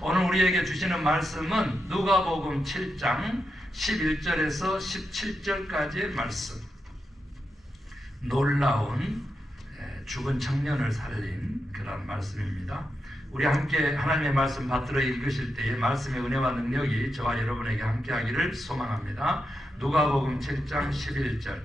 오늘 우리에게 주시는 말씀은 누가복음 7장 11절에서 17절까지의 말씀. 놀라운 죽은 청년을 살린 그런 말씀입니다. 우리 함께 하나님의 말씀 받들어 읽으실 때에 말씀의 은혜와 능력이 저와 여러분에게 함께 하기를 소망합니다. 누가복음 7장 11절.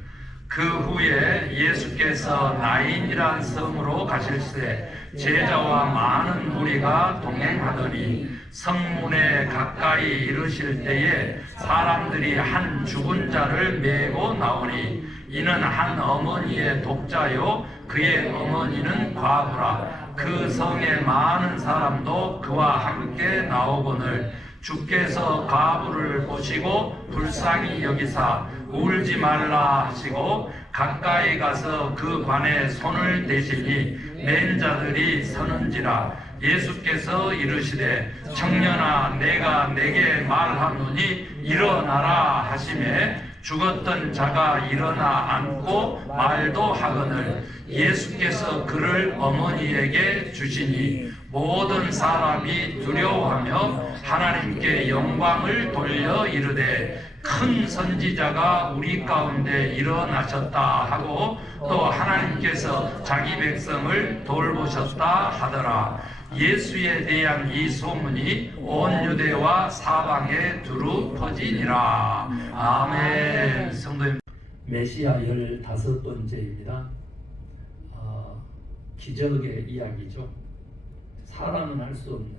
그 후에 예수께서 나인이란 섬으로 가실새 제자와 많은 무리가 동행하더니 성문에 가까이 이르실 때에 사람들이 한 죽은 자를 메고 나오니 이는 한 어머니의 독자요 그의 어머니는 과부라. 그 성에 많은 사람도 그와 함께 나오거늘 주께서 과부를 보시고 불쌍히 여기사 울지 말라 하시고 가까이 가서 그 관에 손을 대시니 맨 자들이 서는지라. 예수께서 이르시되 청년아 내가 내게 말하노니 일어나라 하시매 죽었던 자가 일어나 앉고 말도 하거늘 예수께서 그를 어머니에게 주시니 모든 사람이 두려워하며 하나님께 영광을 돌려 이르되 큰 선지자가 우리 가운데 일어나셨다 하고 또 하나님께서 자기 백성을 돌보셨다 하더라. 예수에 대한 이 소문이 온 유대와 사방에 두루 퍼지니라. 아멘. 성도님, 메시아 15번째입니다. 기적의 이야기죠. 사람은 할 수 없는,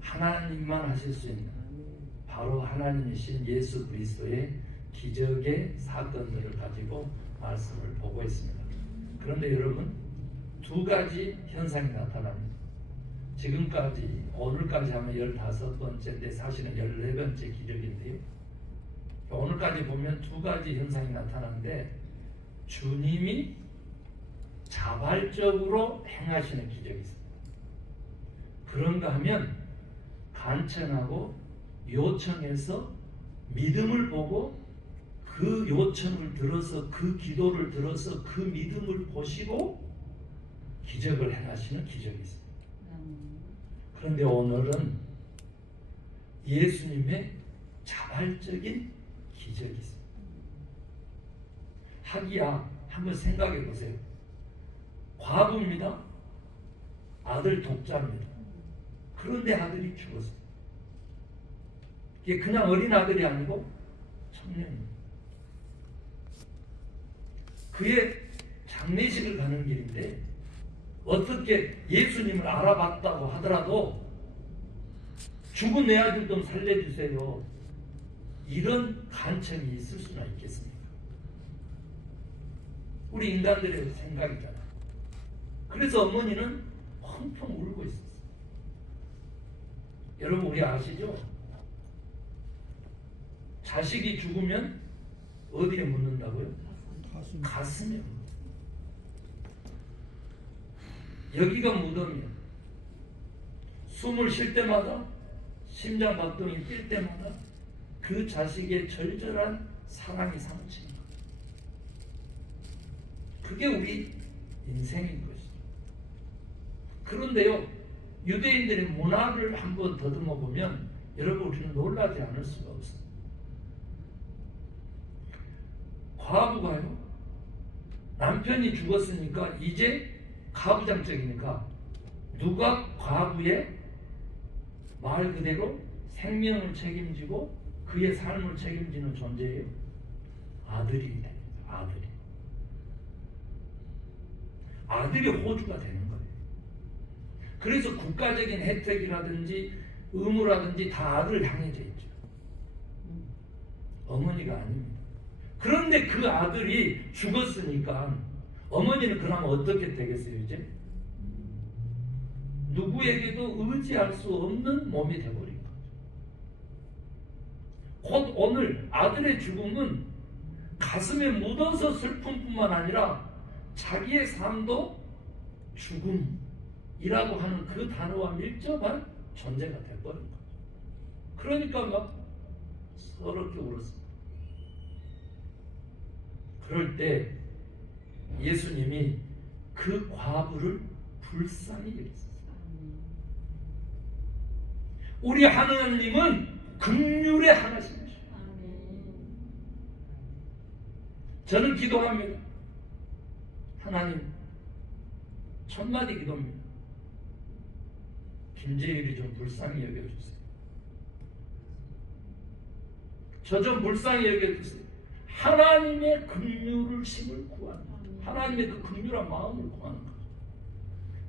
하나님만 하실 수 있는 바로 하나님이신 예수 그리스도의 기적의 사건들을 가지고 말씀을 보고 있습니다. 그런데 여러분, 두 가지 현상이 나타납니다. 지금까지 오늘까지 하면 15번째인데 사실은 14번째 기적인데요. 오늘까지 보면 두 가지 현상이 나타나는데 주님이 자발적으로 행하시는 기적이 있습니다. 그런가 하면 간청하고 요청해서 믿음을 보고 그 요청을 들어서 그 기도를 들어서 그 믿음을 보시고 기적을 행하시는 기적이 있습니다. 그런데 오늘은 예수님의 자발적인 기적이 있습니다. 하기야 한번 생각해 보세요. 과부입니다. 아들 독자입니다. 그런데 아들이 죽었어요. 이게 그냥 어린 아들이 아니고 청년입니다. 그의 장례식을 가는 길인데 어떻게 예수님을 알아봤다고 하더라도 죽은 내 아들 좀 살려주세요. 이런 간청이 있을 수나 있겠습니까? 우리 인간들의 생각이잖아요. 그래서 어머니는 펑펑 울고 있었어요. 여러분 우리 아시죠? 자식이 죽으면 어디에 묻는다고요? 가슴에 묻는다. 여기가 무덤이에요. 숨을 쉴 때마다 심장 박동이 뛸 때마다 그 자식의 절절한 사랑이 상처입니다. 그게 우리 인생인 것이죠. 그런데요, 유대인들의 문화를 한번 더듬어 보면 여러분 우리는 놀라지 않을 수가 없어요. 과부가요, 남편이 죽었으니까 이제 가부장적이니까 누가 과부의 말 그대로 생명을 책임지고 그의 삶을 책임지는 존재예요? 아들이 됩니다. 아들이 호주가 되는 거예요. 그래서 국가적인 혜택이라든지 의무라든지 다 아들을 향해져 있죠. 어머니가 아닙니다. 그런데 그 아들이 죽었으니까 어머니는 그러면 어떻게 되겠어요? 이제 누구에게도 의지할 수 없는 몸이 되어버린 거죠. 곧 오늘 아들의 죽음은 가슴에 묻어서 슬픔뿐만 아니라 자기의 삶도 죽음이라고 하는 그 단어와 밀접한 존재가 되어버린 거죠. 그러니까 막 서럽게 울었습니다. 그럴 때 예수님이 그 과부를 불쌍히 여기셨어요. 우리 하나님은 긍휼의 하나십니다. 저는 기도합니다. 하나님, 첫마디 기도입니다. 김재율이 좀 불쌍히 여겨주세요. 저 좀 불쌍히 여겨주세요. 하나님의 긍휼심을 구하는 것. 하나님의 그 긍휼한 마음을 구하는 것.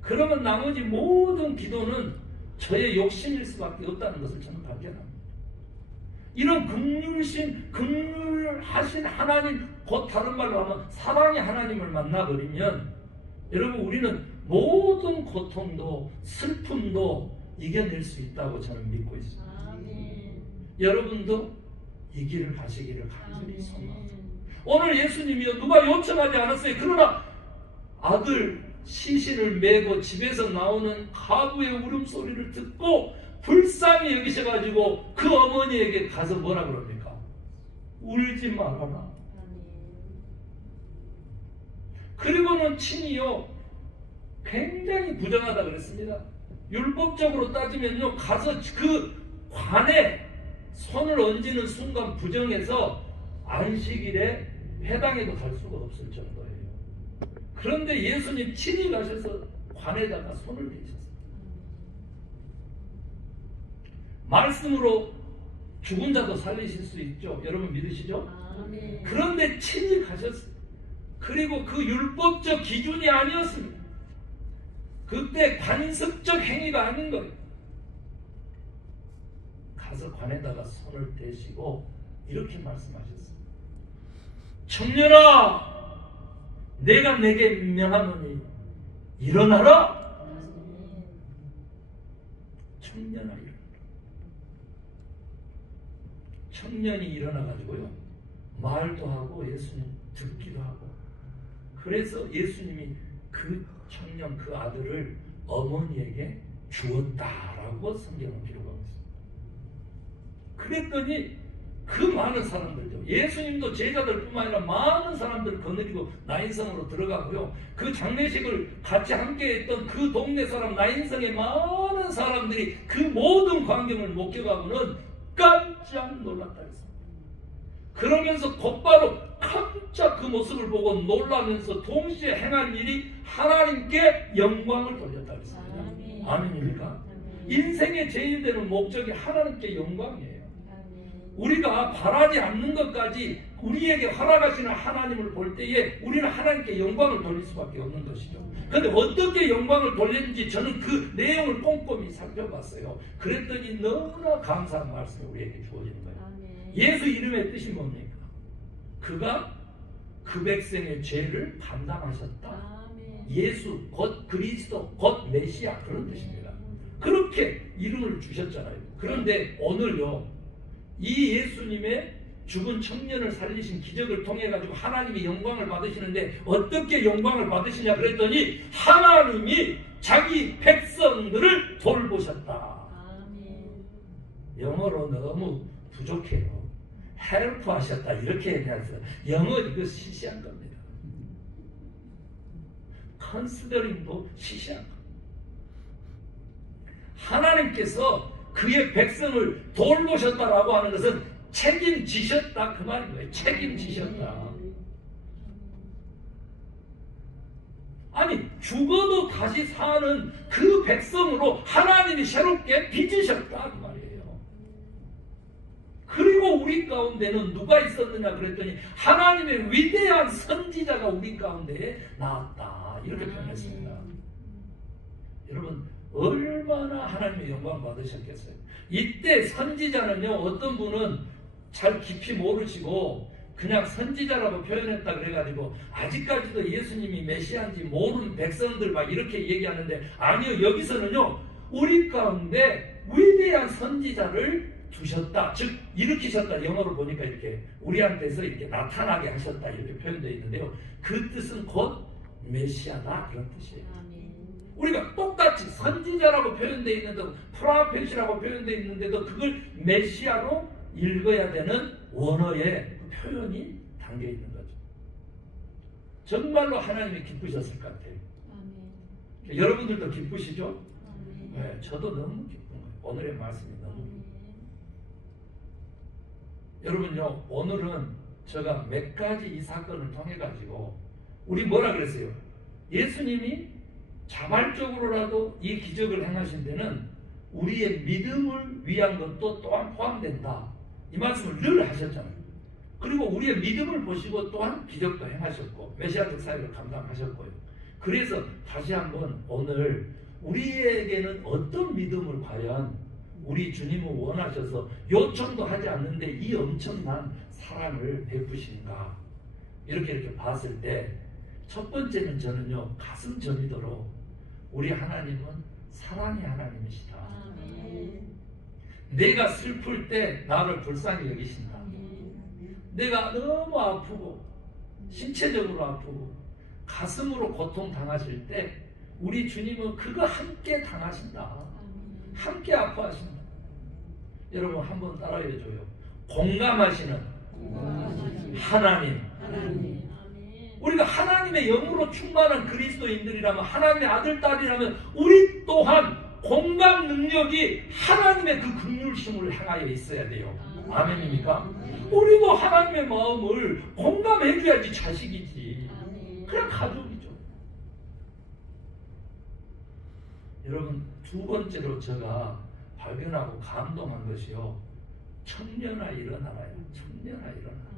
그러면 나머지 모든 기도는 저의 욕심일 수밖에 없다는 것을 저는 발견합니다. 이런 긍휼하신 하나님, 곧 다른 말로 하면 사랑의 하나님을 만나버리면 여러분, 우리는 모든 고통도 슬픔도 이겨낼 수 있다고 저는 믿고 있습니다. 여러분도 이 길을 가시기를 간절히 소망합니다. 오늘 예수님이요, 누가 요청하지 않았어요. 그러나 아들 시신을 메고 집에서 나오는 가부의 울음소리를 듣고 불쌍히 여기셔가지고 그 어머니에게 가서 뭐라 그럽니까? 울지 말아라. 그리고는 친히요, 굉장히 부정하다 그랬습니다. 율법적으로 따지면요, 가서 그 관에 손을 얹는 순간 부정해서 안식일에 회당에도 갈 수가 없을 정도예요. 그런데 예수님 친히 가셔서 관에다가 손을 대셨어요. 말씀으로 죽은 자도 살리실 수 있죠. 여러분 믿으시죠? 그런데 친히 가셨어요. 그리고 그 율법적 기준이 아니었습니다. 그때 관습적 행위가 아닌 거예요. 가서 관에다가 손을 대시고 이렇게 말씀하셨어요. 청년아, 내가 내게 명하노니 일어나라. 청년아, 일어나라. 청년이 일어나가지고요, 말도 하고 예수님 듣기도 하고. 그래서 예수님이 그 청년, 그 아들을 어머니에게 주었다라고 성경은 기록하고 있습니다. 그랬더니 그 많은 사람들도, 예수님도 제자들뿐만 아니라 많은 사람들을 거느리고 나인성으로 들어가고요, 그 장례식을 같이 함께 했던 그 동네 사람, 나인성의 많은 사람들이 그 모든 광경을 목격하고는 깜짝 놀랐다 했습니다. 그러면서 곧바로 깜짝 그 모습을 보고 놀라면서 동시에 행한 일이 하나님께 영광을 돌렸다 했습니다. 아멘입니까? 인생의 제일 되는 목적이 하나님께 영광이에요. 우리가 바라지 않는 것까지 우리에게 허락하시는 하나님을 볼 때에 우리는 하나님께 영광을 돌릴 수밖에 없는 것이죠. 그런데 어떻게 영광을 돌렸는지 저는 그 내용을 꼼꼼히 살펴봤어요. 그랬더니 너무나 감사한 말씀이 우리에게 주어지는 거예요. 예수 이름의 뜻이 뭡니까? 그가 그 백성의 죄를 감당하셨다. 예수 곧 그리스도 곧 메시아, 그런 뜻입니다. 그렇게 이름을 주셨잖아요. 그런데 오늘요, 이 예수님의 죽은 청년을 살리신 기적을 통해 가지고 하나님이 영광을 받으시는데 어떻게 영광을 받으시냐 그랬더니 하나님이 자기 백성들을 돌보셨다. 영어로 너무 부족해요. 헬프 하셨다 이렇게 해서 영어 이거 시시한 겁니다. 컨시더링도 시시한 겁니다. 하나님께서 그의 백성을 돌보셨다라고 하는 것은 책임지셨다 그 말인 거예요. 책임지셨다. 아니, 죽어도 다시 사는 그 백성으로 하나님이 새롭게 빚으셨다 그 말이에요. 그리고 우리 가운데는 누가 있었느냐 그랬더니 하나님의 위대한 선지자가 우리 가운데에 나왔다 이렇게 표현했습니다. 여러분, 얼마나 하나님의 영광 받으셨겠어요. 이때 선지자는요, 어떤 분은 잘 깊이 모르시고 그냥 선지자라고 표현했다 그래가지고 아직까지도 예수님이 메시아인지 모르는 백성들 막 이렇게 얘기하는데, 아니요, 여기서는요 우리 가운데 위대한 선지자를 두셨다, 즉 일으키셨다. 영어로 보니까 이렇게 우리한테서 이렇게 나타나게 하셨다 이렇게 표현되어 있는데요, 그 뜻은 곧 메시아다 이런 뜻이에요. 우리가 똑같이 선지자라고 표현되어 있는데도, 프라펫이라고 표현되어 있는데도 그걸 메시아로 읽어야 되는 원어의 표현이 담겨 있는 거죠. 정말로 하나님이 기쁘셨을 것 같아요. 여러분들도 기쁘시죠? 네, 저도 너무 기쁜 거예요. 오늘의 말씀이 너무. 여러분요, 오늘은 제가 몇 가지 이 사건을 통해 가지고 우리 뭐라 그랬어요? 예수님이 자발적으로라도 이 기적을 행하신 데는 우리의 믿음을 위한 것도 또한 포함된다. 이 말씀을 늘 하셨잖아요. 그리고 우리의 믿음을 보시고 또한 기적도 행하셨고 메시아적 사역을 감당하셨고요. 그래서 다시 한번 오늘 우리에게는 어떤 믿음을 과연 우리 주님은 원하셔서 요청도 하지 않는데 이 엄청난 사랑을 베푸신가, 이렇게 봤을 때 첫 번째는 저는요, 가슴 저리도록 우리 하나님은 사랑의 하나님이시다. 내가 슬플 때 나를 불쌍히 여기신다. 내가 너무 아프고 신체적으로 아프고 가슴으로 고통 당하실 때 우리 주님은 그거 함께 당하신다. 함께 아파하신다. 여러분 한번 따라해줘요. 공감하시는 하나님. 우리가 하나님의 영으로 충만한 그리스도인들이라면, 하나님의 아들, 딸이라면 우리 또한 공감 능력이 하나님의 그 긍휼심을 향하여 있어야 돼요. 아멘입니까? 우리도 하나님의 마음을 공감해줘야지 자식이지. 그냥 가족이죠. 여러분, 두 번째로 제가 발견하고 감동한 것이요, 청년아 일어나라요. 청년아 일어나.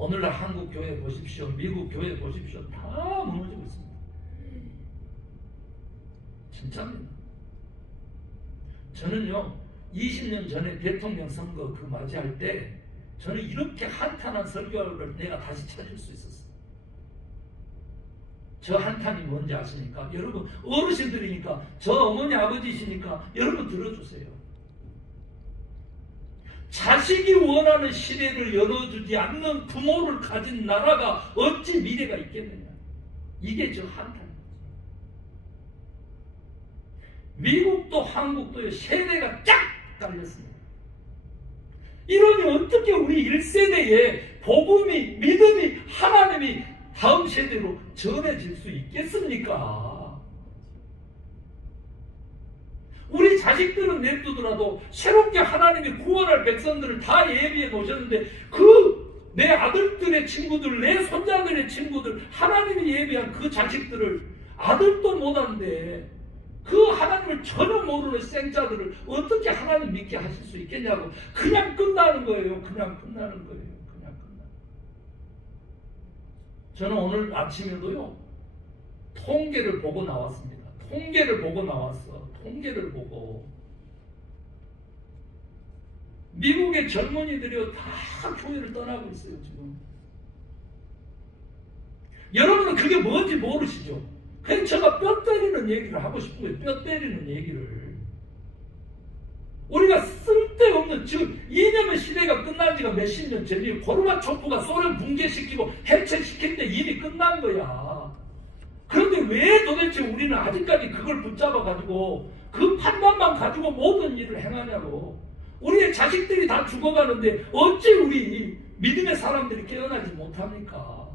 오늘날 한국 교회 보십시오. 미국 교회 보십시오. 다 무너지고 있습니다. 진짜입니다. 저는요, 20년 전에 대통령 선거 그 맞이할 때 저는 이렇게 한탄한 설교를 내가 다시 찾을 수 있었어요. 저 한탄이 뭔지 아십니까? 여러분 어르신들이니까, 저 어머니 아버지시니까 여러분 들어주세요. 자식이 원하는 시대를 열어주지 않는 부모를 가진 나라가 어찌 미래가 있겠느냐. 이게 저 한탄입니다. 미국도 한국도 세대가 쫙 깔렸습니다. 이러니 어떻게 우리 1세대에 복음이, 믿음이, 하나님이 다음 세대로 전해질 수 있겠습니까? 우리 자식들은 냅두더라도 새롭게 하나님이 구원할 백성들을 다 예비해 놓으셨는데 그 내 아들들의 친구들, 내 손자들의 친구들, 하나님이 예비한 그 자식들을 아들도 못하는데 그 하나님을 전혀 모르는 생자들을 어떻게 하나님 믿게 하실 수 있겠냐고. 그냥 끝나는 거예요. 그냥 끝나는 거예요. 그냥 끝나는. 저는 오늘 아침에도요, 통계를 보고 나왔습니다. 통계를 보고 나왔어. 통계를 보고 미국의 젊은이들이 다 교회를 떠나고 있어요. 지금 여러분은 그게 뭔지 모르시죠? 그냥 제가 뼈 때리는 얘기를 하고 싶은 거예요. 뼈 때리는 얘기를. 우리가 쓸데없는, 지금 이념의 시대가 끝난 지가 몇십 년 전이에요. 고르바초프가 소련 붕괴시키고 해체시킬 때 이미 끝난 거야. 그런데 왜 도대체 우리는 아직까지 그걸 붙잡아가지고 그 판단만 가지고 모든 일을 행하냐고. 우리의 자식들이 다 죽어가는데 어찌 우리 믿음의 사람들이 깨어나지 못합니까?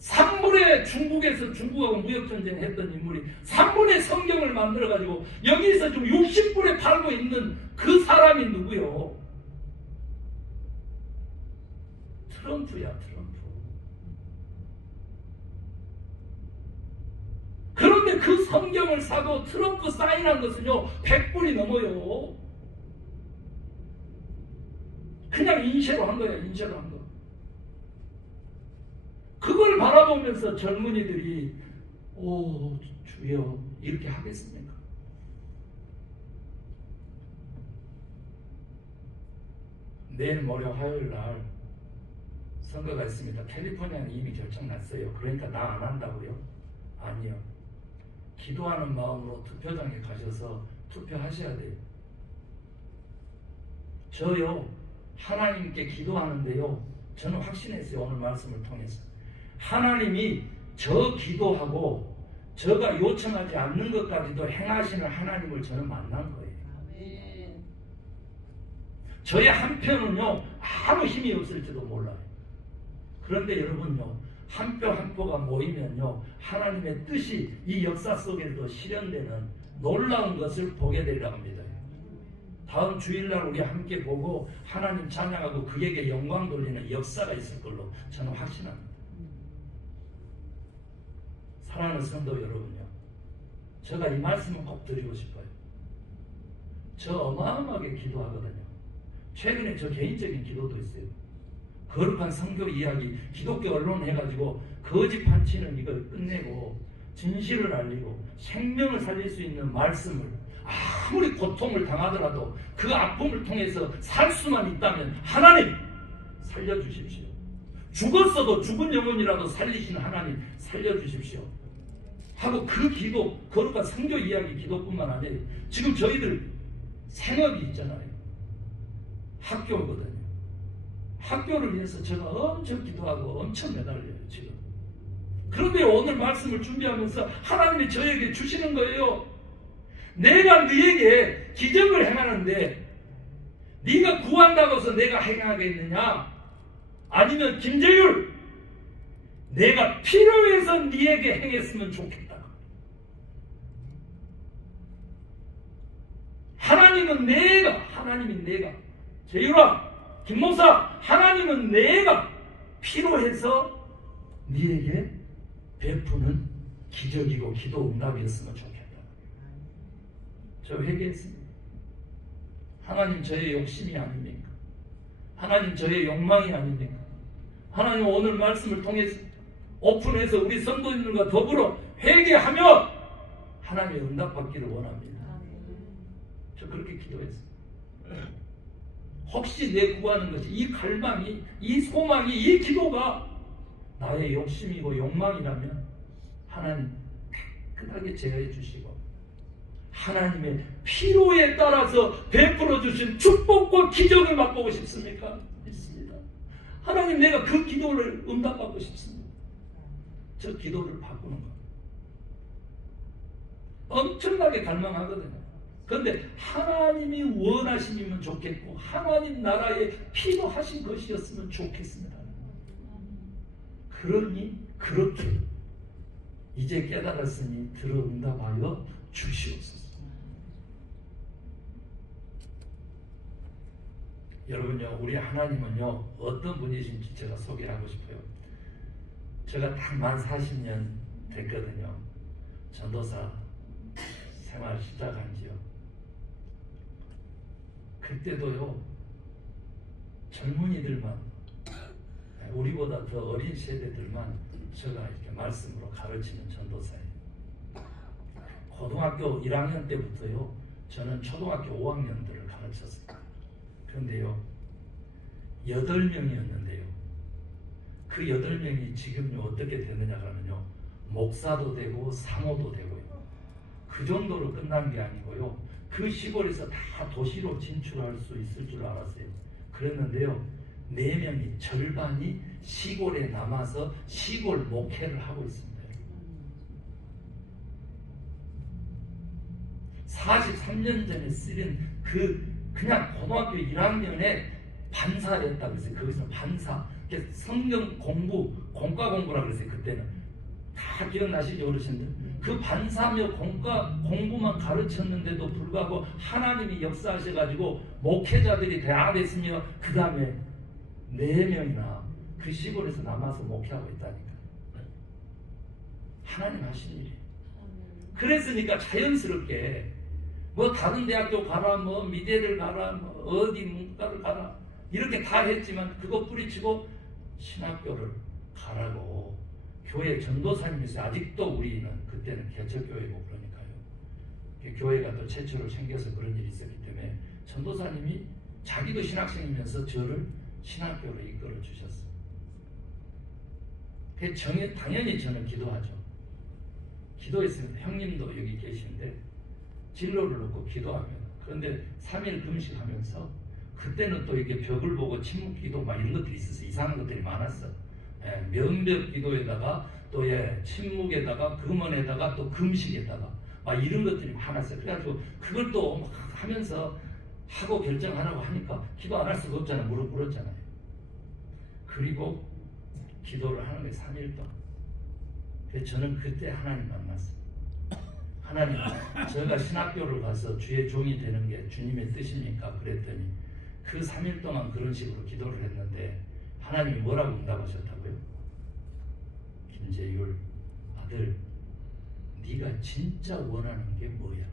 3분의 중국에서 중국하고 무역전쟁 했던 인물이 3분의 성경을 만들어가지고 여기서 지금 60분에 팔고 있는 그 사람이 누구요? 트럼프야, 트럼프. 그런데 그 성경을 사고 트럼프 사인한 것은요 100불이 넘어요. 그냥 인쇄로 한 거야. 인쇄로 한 거. 그걸 바라보면서 젊은이들이 오 주여 이렇게 하겠습니까? 내일 모레 화요일 날 선거가 있습니다. 캘리포니아는 이미 결정났어요. 그러니까 나 안 한다고요? 아니요. 기도하는 마음으로 투표장에 가셔서 투표하셔야 돼요. 저요 하나님께 기도하는데요, 저는 확신했어요. 오늘 말씀을 통해서 하나님이 저 기도하고 저가 요청하지 않는 것까지도 행하시는 하나님을 저는 만난 거예요. 저의 한편은요 아무 힘이 없을지도 몰라요. 그런데 여러분요, 한 표 한 표가 모이면요 하나님의 뜻이 이 역사 속에도 실현되는 놀라운 것을 보게 되리라 합니다. 다음 주일날 우리 함께 보고 하나님 찬양하고 그에게 영광 돌리는 역사가 있을 걸로 저는 확신합니다. 사랑하는 성도 여러분요, 제가 이 말씀을 꼭 드리고 싶어요. 저 어마어마하게 기도하거든요. 최근에 저 개인적인 기도도 있어요. 거룩한 성교 이야기, 기독교 언론 해가지고 거짓 판치는 이걸 끝내고 진실을 알리고 생명을 살릴 수 있는 말씀을, 아무리 고통을 당하더라도 그 아픔을 통해서 살 수만 있다면 하나님 살려주십시오. 죽었어도 죽은 영혼이라도 살리시는 하나님 살려주십시오 하고 그 기도, 거룩한 성교 이야기 기도뿐만 아니라 지금 저희들 생업이 있잖아요. 학교거든요. 학교를 위해서 제가 엄청 기도하고 엄청 매달려요 지금. 그런데 오늘 말씀을 준비하면서 하나님이 저에게 주시는 거예요. 내가 너에게 기적을 행하는데 네가 구한다고 해서 내가 행하겠느냐? 아니면 김재율 내가 필요해서 네에게 행했으면 좋겠다. 하나님이 내가 재율아 김목사 하나님은 내가 필요해서 네에게 베푸는 기적이고 기도 응답이었으면 좋겠다. 저 회개했습니다. 하나님 저의 욕심이 아닙니까? 하나님 저의 욕망이 아닙니까? 하나님 오늘 말씀을 통해서 오픈해서 우리 성도님들과 더불어 회개하며 하나님의 응답받기를 원합니다. 저 그렇게 기도했습니다. 혹시 내 구하는 것이 이 갈망이, 이 소망이, 이 기도가 나의 욕심이고 욕망이라면 하나님 깨끗하게 제어해 주시고 하나님의 필요에 따라서 베풀어 주신 축복과 기적을 맛보고 싶습니까? 있습니다. 하나님 내가 그 기도를 응답받고 싶습니다. 저 기도를 바꾸는 것 엄청나게 갈망하거든요. 그런데 하나님이 원하심이면 좋겠고 하나님 나라에 필요하신 것이었으면 좋겠습니다. 그러니 그렇게 이제 깨달았으니 들어 응답하여 주시옵소서. 여러분요, 우리 하나님은요 어떤 분이신지 제가 소개하고 싶어요. 제가 딱 만 40년 됐거든요. 전도사 생활 시작한 지요. 그때도요 젊은이들만, 우리보다 더 어린 세대들만 제가 이렇게 말씀으로 가르치는 전도사예요. 고등학교 1학년 때부터요 저는 초등학교 5학년들을 가르쳤어요. 그런데요 8명이었는데요 그 8명이 지금요 어떻게 되느냐 하면요 목사도 되고 사모도 되고요. 그 정도로 끝난 게 아니고요 그 시골에서 다 도시로 진출할 수 있을 줄 알았어요. 그랬는데요 4명이 절반이 시골에 남아서 시골 목회를 하고 있습니다. 43년 전에 쓰린 그냥 고등학교 1학년에 반사였다고 했어요. 거기서 반사, 성경 공부, 공과 공부라고 그랬어요. 그때는 다 기억나시죠, 어르신들? 그 반사며 공과 공부만 가르쳤는데도 불구하고 하나님이 역사하셔가지고 목회자들이 대학했으며 그 다음에 4명이나 그 시골에서 남아서 목회하고 있다니까. 하나님 하신 일이에요. 그랬으니까 자연스럽게 뭐 다른 대학교 가라, 뭐 미대를 가라, 뭐 어디 문과를 가라 이렇게 다 했지만 그거 뿌리치고 신학교를 가라고 교회 전도사님이 있어요. 아직도 우리는 그때는 개척교회고 그러니까요. 교회가 또 최초로 생겨서 그런 일이 있었기 때문에 전도사님이 자기도 신학생이면서 저를 신학교로 이끌어 주셨어요. 당연히 저는 기도하죠. 기도했습니다. 형님도 여기 계신데 진로를 놓고 기도하면, 그런데 3일 금식하면서 그때는 또 이렇게 벽을 보고 침묵기도 막 이런 것들이 있어서 이상한 것들이 많았어. 명벽 기도에다가 또 침묵에다가 금언에다가 또 금식에다가 막 이런 것들이 많았어요. 그래가지고 그걸 또 막 하면서 하고 결정하라고 하니까 기도 안 할 수가 없잖아요. 무릎 꿇었잖아요. 그리고 기도를 하는 게 3일 동안. 그래서 저는 그때 하나님 만났어요. 하나님, 제가 신학교를 가서 주의 종이 되는 게 주님의 뜻입니까? 그랬더니 그 3일 동안 그런 식으로 기도를 했는데 하나님이 뭐라고 응답하셨다고요? 김재율 아들, 네가 진짜 원하는 게 뭐야?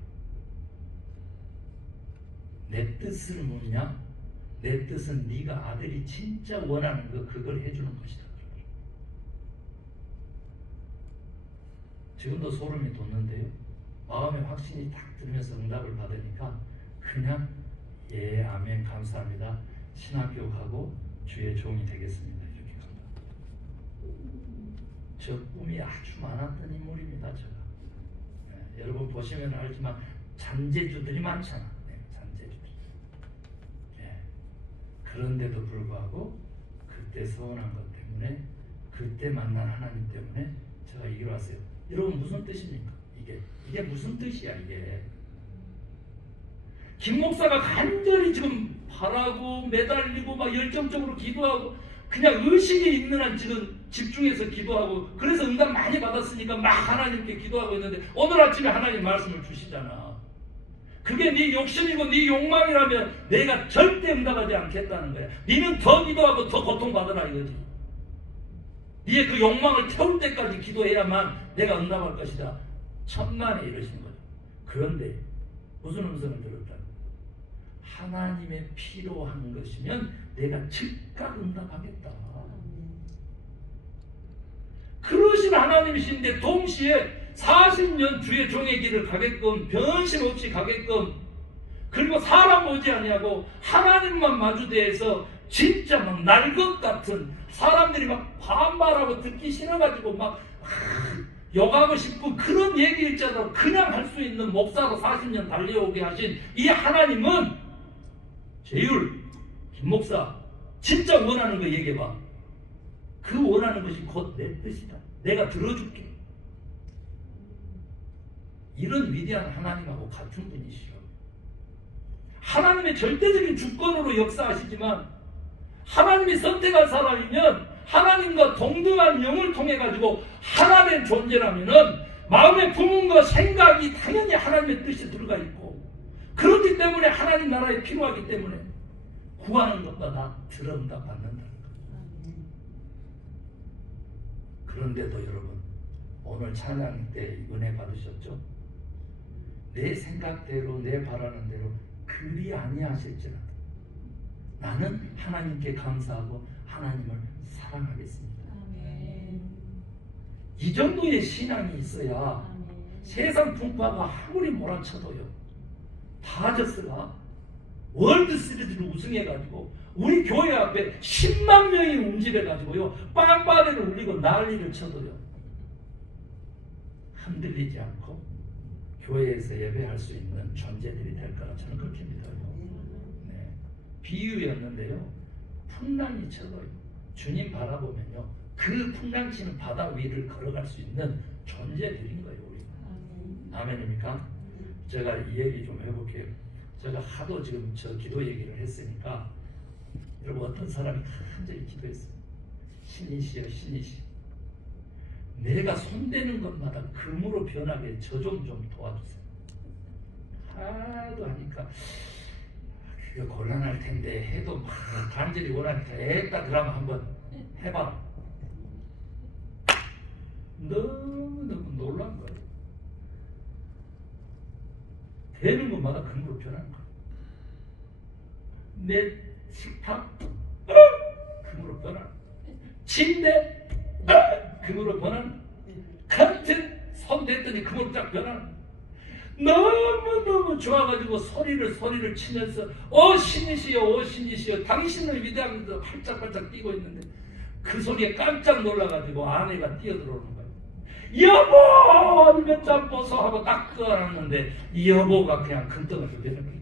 내 뜻을 묻냐? 내 뜻은 네가 아들이 진짜 원하는 거 그걸 해주는 것이다. 지금도 소름이 돋는데요. 마음의 확신이 딱 들면서 응답을 받으니까 그냥 예, 아멘, 감사합니다. 신학교 가고 주의 종이 되겠습니다. 이렇게 갑니다. 저 꿈이 아주 많았던 인물입니다. 제가. 네, 여러분 보시면 알지만 잔재주들이 많잖아. 네, 잔재주들. 네, 그런데도 불구하고 그때 서운한 것 때문에 그때 만난 하나님 때문에 제가 이기로 왔어요. 여러분 무슨 뜻입니까? 이게 무슨 뜻이야 이게? 김 목사가 간절히 지금 바라고 매달리고 막 열정적으로 기도하고 그냥 의식이 있는 한 지금 집중해서 기도하고 그래서 응답 많이 받았으니까 막 하나님께 기도하고 있는데 오늘 아침에 하나님 말씀을 주시잖아. 그게 네 욕심이고 네 욕망이라면 내가 절대 응답하지 않겠다는 거야. 네는 더 기도하고 더 고통받으라 이거지. 네의 그 욕망을 태울 때까지 기도해야만 내가 응답할 것이다. 천만에 이러신 거죠. 그런데 무슨 음성을 들었다? 하나님의 필요한 것이면 내가 즉각 응답하겠다. 그러신 하나님이신데 동시에 40년 주의 종의 길을 가게끔 변심 없이 가게끔 그리고 사람 보지 아니하고 하나님만 마주대해서 진짜 막 날 것 같은 사람들이 막 반발하고 듣기 싫어가지고 막 욕하고 싶고 그런 얘기일자도 그냥 할 수 있는 목사로 40년 달려오게 하신 이 하나님은 재율, 김 목사 진짜 원하는 거 얘기해봐. 그 원하는 것이 곧 내 뜻이다. 내가 들어줄게. 이런 위대한 하나님하고 같은 분이시오. 하나님의 절대적인 주권으로 역사하시지만 하나님이 선택한 사람이면 하나님과 동등한 영을 통해 가지고 하나된 존재라면은 마음의 부문과 생각이 당연히 하나님의 뜻이 들어가 있고 그렇기 때문에 하나님 나라에 필요하기 때문에 구하는 것마다 들은다 받는다. 그런데도 여러분 오늘 찬양 때 은혜 받으셨죠? 내 생각대로 내 바라는 대로 그리 아니하실지라도 나는 하나님께 감사하고 하나님을 사랑하겠습니다. 아멘. 이 정도의 신앙이 있어야 아멘. 세상 풍파가 아무리 몰아쳐도요 다저스가 월드시리즈를 우승해가지고 우리 교회 앞에 10만 명이 움집해가지고요 빵빠레를 울리고 난리를 쳐도요 흔들리지 않고 교회에서 예배할 수 있는 존재들이 될 거라 저는 그렇게 믿어요. 네. 비유였는데요 풍랑이 쳐도요 주님 바라보면요 그 풍랑치는 바다 위를 걸어갈 수 있는 존재들인 거예요 우리가. 아멘입니까? 제가 이 얘기 좀 해볼게요. 제가 하도 지금 저 기도 얘기를 했으니까 여러분 어떤 사람이 간절히 기도했어요. 신이시여 신이시여 내가 손대는 것마다 금으로 변하게 저 좀 도와주세요. 하도 하니까 그게 곤란할 텐데 해도 막 간절히 원하니까 했다 그러면 한번 해봐. 너무너무 놀란 거예요. 되는 것마다 금으로 변하는 거예요. 내 식탁 금으로 변하는 거예요. 침대 금으로 변하는 같은 손 댔더니 금으로 딱 변하는 거예요. 너무너무 좋아가지고 소리를 치면서 신이시여 신이시여 당신을 위대하면서 팔짝팔짝 뛰고 있는데 그 소리에 깜짝 놀라가지고 아내가 뛰어들어오는 거예요. 여보 몇 잔 보소 하고 딱 끄어놨는데 여보가 그냥 금덩어리로 되는 거예요.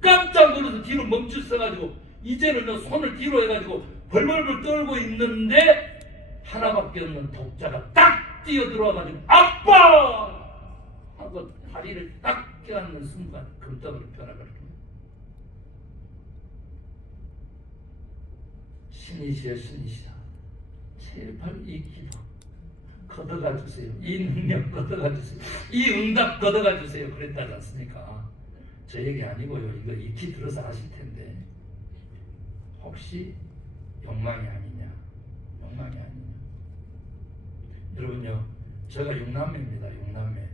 깜짝 놀라서 뒤로 멈추어가지고 이제는 손을 뒤로 해가지고 벌벌벌 떨고 있는데 하나밖에 없는 독자가 딱 뛰어들어와가지고 아빠! 하고 다리를 딱 껴안는 순간 금덩이로 변화가 됩니다. 신이시여 신이시여 제발 이 기도 걷어가 주세요. 이 능력 걷어가 주세요. 이 응답 걷어가 주세요. 그랬다지 않습니까? 저 얘기 아니고요. 이거 익히 들어서 아실 텐데 혹시 욕망이 아니냐? 욕망이 아니냐? 여러분요, 제가 6남매입니다. 6남매.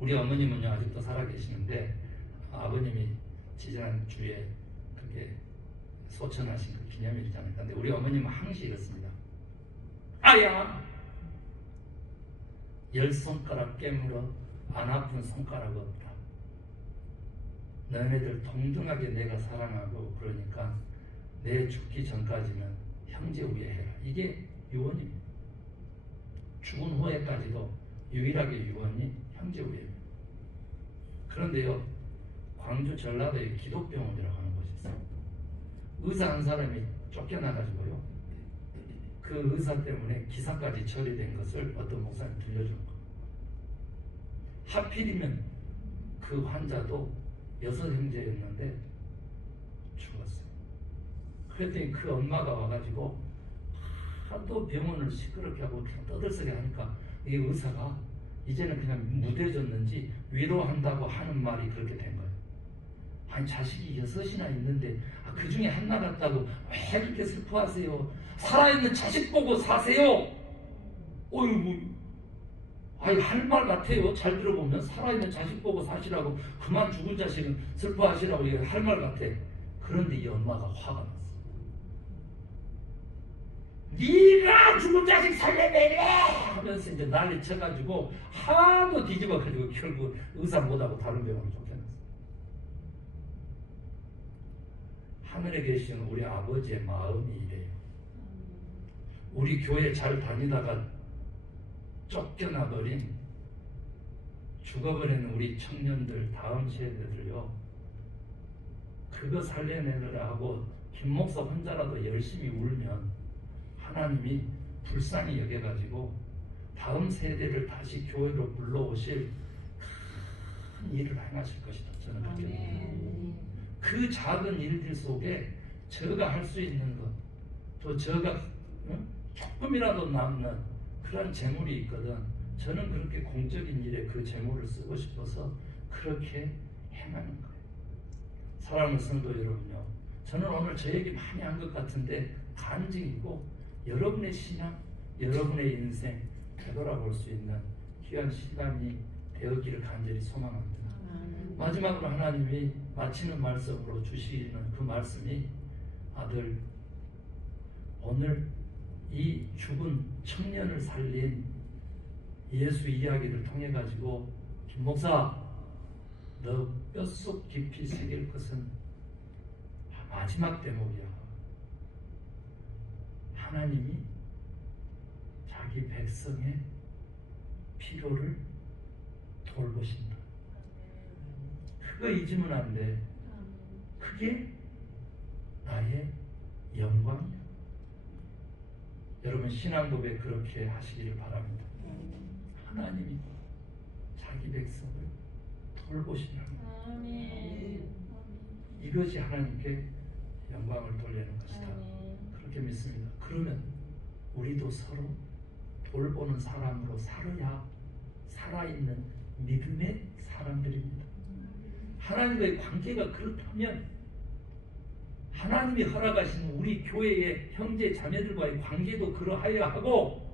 우리 어머님은요 아직도 살아계시는데 아버님이 지지난 주에 그게 소천하신 그 기념일이잖아요. 근데 우리 어머님은 항시 이렇습니다. 아야! 10손가락 깨물어 안 아픈 손가락 없다. 너네들 동등하게 내가 사랑하고 그러니까 내 죽기 전까지는 형제 우애해라. 이게 유언입니다. 죽은 후에까지도 유일하게 유언이 형제 우애입니다. 그런데요, 광주 전라도에 기독병원이라고 하는 곳이 있어요. 의사 한 사람이 쫓겨나가지고요, 그 의사 때문에 기사까지 처리된 것을 어떤 목사님 들려준 거예요. 하필이면 그 환자도 6 형제였는데 죽었어요. 그랬더니 그 엄마가 와가지고 하도 병원을 시끄럽게 하고 떠들썩게 하니까 이 의사가 이제는 그냥 무뎌졌는지 위로한다고 하는 말이 그렇게 된 거예요. 아니 자식이 6이나 있는데 그 중에 하나 같다고 왜 이렇게 슬퍼하세요? 살아있는 자식 보고 사세요. 어이구, 아니 할 말 같아요. 잘 들어보면 살아있는 자식 보고 사시라고, 그만 죽은 자식은 슬퍼하시라고 할 말 같아. 그런데 이 엄마가 화가 났어. 네가 죽은 자식 살려내래 하면서 이제 난리 쳐가지고 하도 뒤집어가지고 결국 의사 못하고 다른 병원을 쫓겨났어. 하늘에 계신 우리 아버지의 마음이 이래요. 우리 교회 잘 다니다가 쫓겨나버린, 죽어버린 우리 청년들, 다음 세대들요, 그거 살려내느라 하고 김 목사 혼자라도 열심히 울면 하나님이 불쌍히 여겨가지고 다음 세대를 다시 교회로 불러오실 큰 일을 행하실 것이다. 저는 그렇게 믿습니다. 그 작은 일들 속에 저가 할 수 있는 것, 또 저가 조금이라도 남는 그런 재물이 있거든. 저는 그렇게 공적인 일에 그 재물을 쓰고 싶어서 그렇게 행하는 거예요. 사랑하는 성도 여러분요, 저는 오늘 저 얘기 많이 한 것 같은데 간증이고 여러분의 신앙, 여러분의 인생 되돌아볼 수 있는 귀한 시간이 되었기를 간절히 소망합니다. 마지막으로 하나님이 마치는 말씀으로 주시는 그 말씀이, 아들, 오늘 이 죽은 청년을 살린 예수 이야기를 통해 가지고 김 목사, 너 뼛속 깊이 새길 것은 마지막 대목이야. 하나님이 자기 백성의 필요를 돌보신다. 그거 잊으면 안 돼. 그게 나의 영광이야. 여러분 신앙 고백 그렇게 하시기를 바랍니다. 하나님이 자기 백성을 돌보시는 이것이 하나님께 영광을 돌리는 것이다. 그렇게 믿습니다. 그러면 우리도 서로 돌보는 사람으로 살아야 살아있는 믿음의 사람들입니다. 하나님과의 관계가 그렇다면 하나님이 허락하신 우리 교회의 형제 자매들과의 관계도 그러하여야 하고,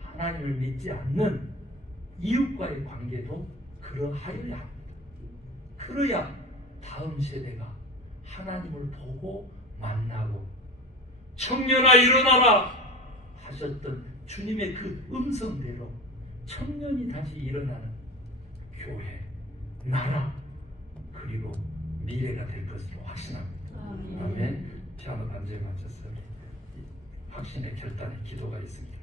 하나님을 믿지 않는 이웃과의 관계도 그러하여야 합니다. 그래야 다음 세대가 하나님을 보고 만나고 청년아 일어나라 하셨던 주님의 그 음성대로 청년이 다시 일어나는 교회, 나라, 그리고 미래가 될 것으로 확신합니다. 아멘. 피아노 반주에 맞춰서 확신의 결단의 기도가 있습니다.